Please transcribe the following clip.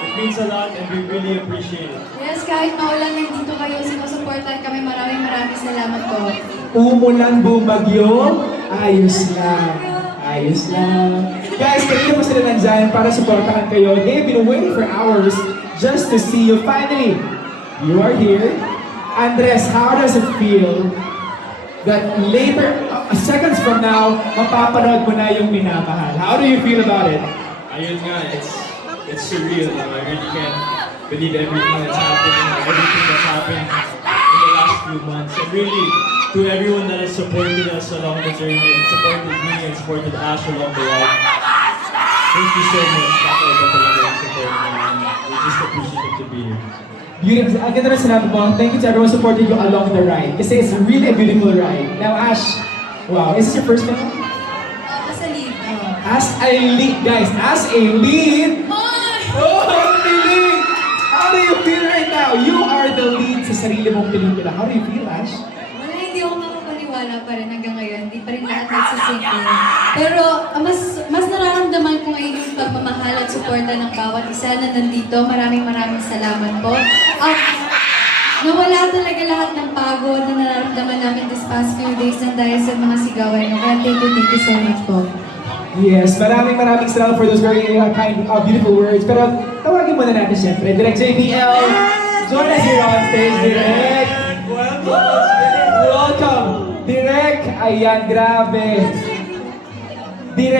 it means a lot and we really appreciate it. Yes, kahit maulan, nandito kayo, sinusuportahan kami. Maraming salamat po. Umulan bumagyo, ayos lang. Ayos lang. Guys, kanina po sila nandyan para supportahan kayo. They've been waiting for hours just to see you. Finally, you are here. Andres, how does it feel that later, seconds from now, mapapanood mo na yung Minamahal? How do you feel about it? Ayun nga, it's surreal. I really can't believe everything that's happening, everything that's happened in the last few months. And really, to everyone that has supported us along the journey, and supported me and supported Ash along the ride, thank you so much. Kakaiba talaga yung support niyo. We're just appreciative to be here. Beautiful. Ang ganda na sinabi mo, thank you to everyone supporting you along the ride. Kasi it's really a beautiful ride. Now, Ash, wow, is this your first film? As a lead. As a lead, guys, as a lead! Oh, ang feeling! How do you feel right now? You are the lead sa sarili mong pelikula. How do you feel, Ash? Wala, hindi ako makapaniwala pa rin hanggang ngayon. Hindi pa rin lahat nagsisink in. Pero mas nararamdaman ko ngayon yung pagmamahal at suporta ng bawat isa na nandito. Maraming salamat po. Nawala talaga lahat ng pagod na nararamdaman namin this past few days ng dahil sa mga sigawan. Kaya thank you so much po. Yes, maraming salamat for those very kind, beautiful words. Pero tawagin muna natin siyempre, Direk JBL. Join us here on stage, Direk. Welcome. Direk, ayan, grabe. Direk.